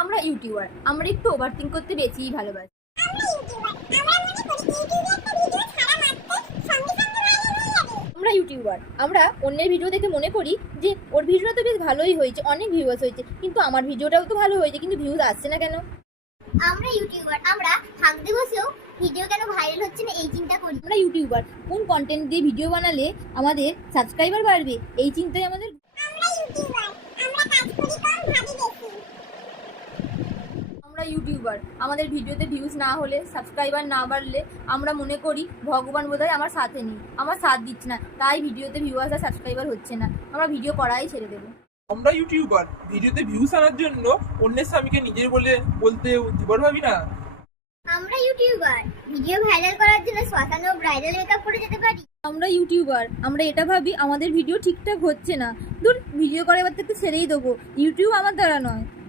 আমরা ইউটিউবার, আমরা একটু ওভারথিঙ্ক করতে বেশিই ভালোবাসি। আমরা ইউটিউবার, আমরা অন্যের ভিডিও দেখে মনে করি যে ওর ভিডিওটা তো বেশ ভালোই হয়েছে, অনেক ভিউয়ার্স হয়েছে, কিন্তু আমার ভিডিওটাও তো ভালো হয়েছে, কিন্তু ভিউজ আসছে না কেন? আমরা ইউটিউবার, আমরা থাকতে বসেও ভিডিও কেন ভাইরাল হচ্ছে না এই চিন্তা করি। আমরা ইউটিউবার, কোন কন্টেন্ট দিয়ে ভিডিও বানালে আমাদের সাবস্ক্রাইবার বাড়বে এই চিন্তাই আমাদের। আমরা ইউটিউবার, আমরা কাজ করি কম ভাবি বেশি। আমরা ইউটিউবার, আমাদের ভিডিওতে ভিউজ না হলে, সাবস্ক্রাইবার না বাড়লে আমরা মনে করি ভগবান বোধহয় আমার সাথে নেই, আমার সাথ দিচ্ছে না, তাই ভিডিওতে ভিউয়ার্স আর সাবস্ক্রাইবার হচ্ছে না, আমরা ভিডিও করাই ছেড়ে দেবো। আমরা ইউটিউবার, ভিডিওতে ভিউজ আনার জন্য অন্যের স্বামীকে নিজের বলতে দিবার ভাবি না। আমরা ইউটিউবার, ভিডিও ভাইরাল করার জন্য শ্মশানে ব্রাইডাল মেকআপ করে যেতে পারি। আমরা ইউটিউবার, আমরা এটা ভাবি আমাদের ভিডিও ঠিকঠাক হচ্ছে না, দূর ভিডিও করে এবার থেকে ছেড়েই দেবো, ইউটিউব আমার দ্বারা নয়।